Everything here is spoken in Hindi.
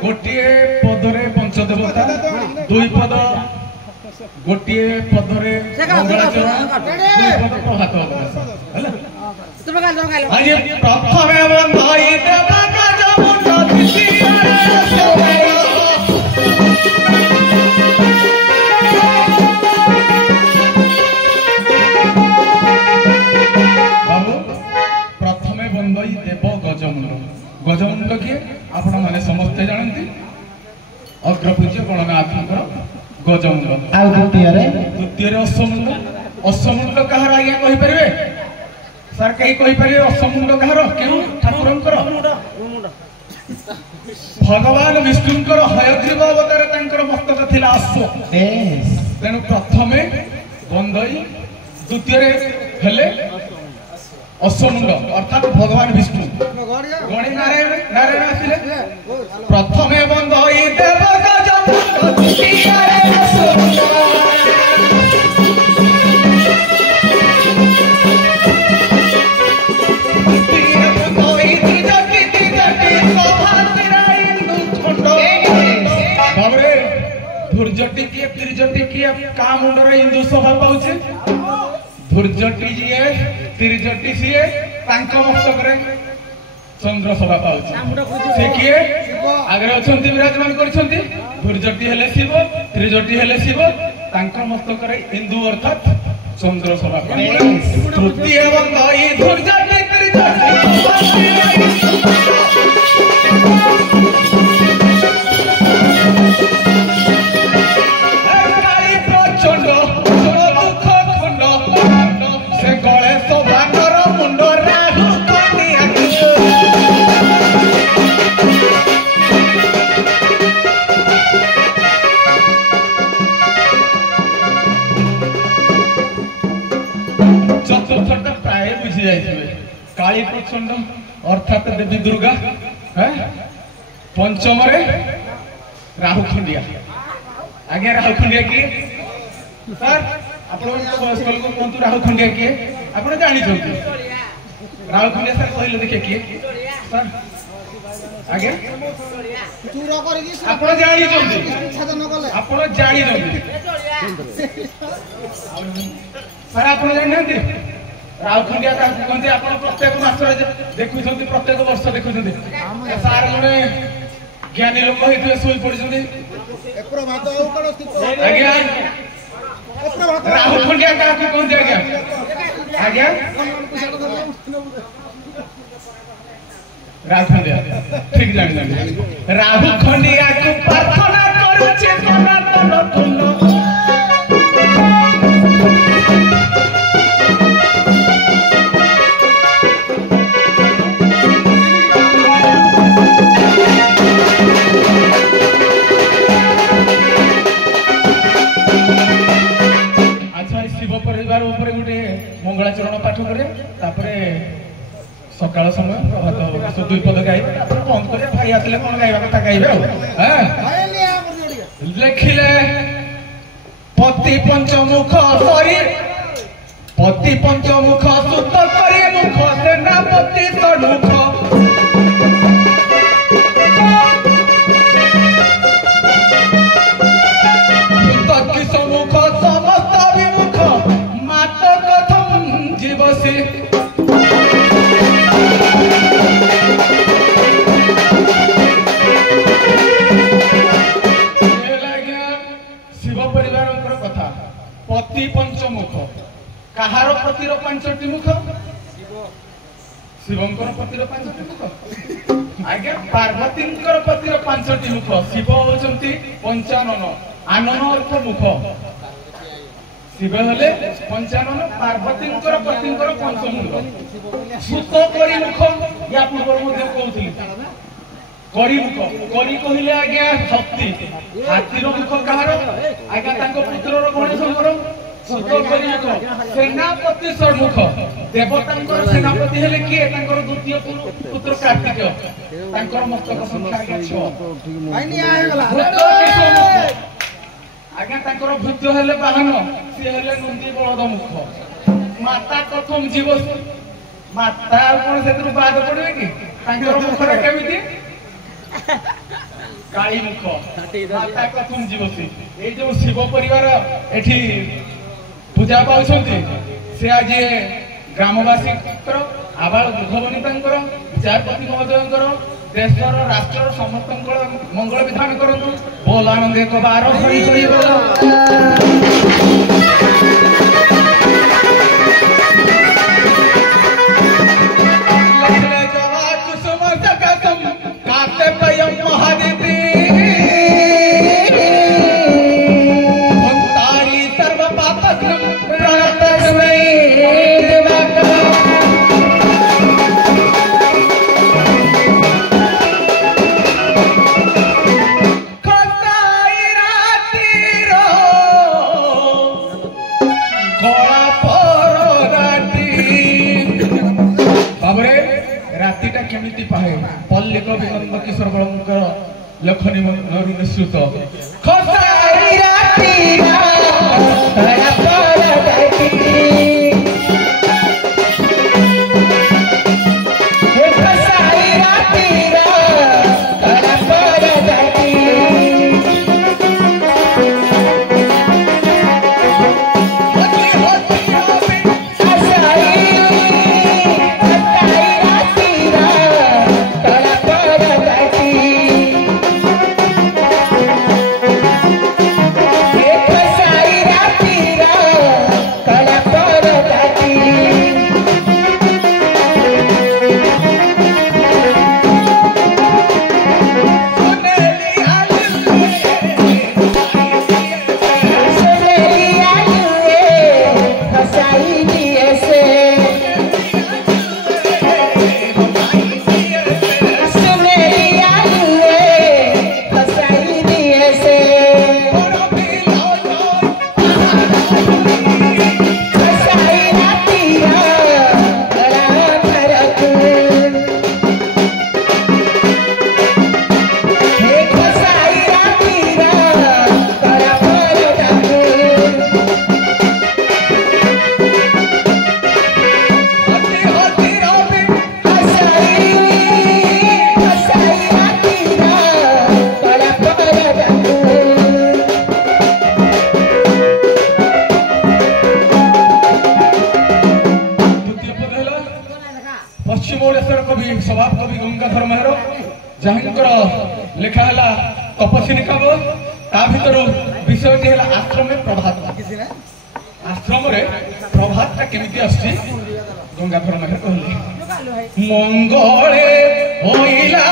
गोटे पदरे पंचदेवता दुई पद गोटे पदरे मंगलाचरण दुई पद प्रभात आज प्रथमे बंधाई देवा काज मुंड बाबू प्रथमे बंधाई देव गजमुंड गजमुंड किए आपण माने समस्ते जानती अग्रपूज्य गणनाथ गजमुंड द्वितीय अश्वमुंड अश्वमुंड कहार आज्ञा कहि परिबे सर कहीं कहि परिबे अश्वमुंड कहार केउ ठाकुरंकर भगवान विष्णुंकर हयग्रीव अवतार तांकर मस्तक थिला अश्व तेणु प्रथमे बंदई द्वितीय हेले अश्वमुंड अर्थात भगवान विष्णु गणी नारायण नारायण आसिले प्रथमे बंदई देव गजमुंड द्वितीय अश्वमुंड धुर्जटी किए त्रिजटी किए का मुंडर हिंदू सभा पाउछे धुर्जटी जिए त्रिजटी सीए तांको मस्तक रे चंद्र सभा पाउछे से किए आगे अछंती विराजमान करछंती धुर्जटी हेले शिव त्रिजटी हेले शिव तांको मस्तक रे हिंदू अर्थात चंद्र सभा पाउछे तृतीय बंदई धुर्जटी त्रिजटी काली प्रचंड अर्थात देवी दुर्गा पंचम राहु खंडिया आगे राहु खंडिया किए सर आपण वयस्क लोक कहतु राहु खंडिया किए आपण जानी राहु खंडिया सर कहले देखिए किए सर आगे आपण जानी आपण जानी सर आपण जानी राहु खंडिया का कहते आपण प्रत्येक मास देखु प्रत्येक वर्ष देखु सार जड़े ज्ञानी लोक होते शोई पड़े आज्ञा राहु खंडिया क्या कहते आज्ञा आज्ञा राहु खंडिया ठीक जान राहु खंडिया को प्रार्थना करूचे सनातन तुल्य परिवार ऊपर गोटे मंगलाचरण पाठ करे सकाल समय प्रभात दुई पद गाइबे बंद कर भाई आसले कौन गाइबा कथा गाइबे लिखिले पति पंचमुख सरी पति पंचमुख सुत करी मुख सेनापति तन्मुख पति पंचमुख कहार पतिर पांचटी मुख शिवंकर पतिर पांचटी मुख आज्ञा पार्वतींकर पतिर पांचटी मुख शिव होचंती पंचानन आनन अर्थ मुख शिव हेले पंचानन पार्वतींकर पतिंकर पंचमुख सुत करी मुख या पूर्व मध्ये कहउतली करी मुख करी कहिले आज्ञा शक्ति हाथीर मुख कहार आज्ञा तांको पुत्रर गणेशंकर सुत करी मुख सेनापति सरमुख देवतांकर सेनापति हेले किए तांकर द्वितीय पुत्र कार्तिकेय तांकर मस्तक संख्या आज्ञा 6 आइनी आगला आज्ञा तांकर भूत हेले वाहन से हेले नंदी बलद मुख माता प्रथम जीव माता कोन सेतु बाद पड़े कि तांकर मुखरा केमिति काली मुख माता प्रथम जीवसी ए जो शिव परिवार एठी पूजा पाउछंती से आज ग्रामवासी आबाल दुर्घवनितांकर विचारपति महोदयंकर देशर राष्ट्र समस्त मंगल विधान करंतु बोल आनंद एक बार हरि हरि बोल पल्ली कवि नंद किशोर बलंकर लखनी निश्चित Tira पश्चिम ओडिशार कवि स्वभाव कवि गंगाधर मेहर जहाँकर लेखा है तपस्विनी काव्य ता भर विषय है आश्रम प्रभात आश्रम प्रभात केमी आसी गंगाधर मेहर कहले मंगले होइला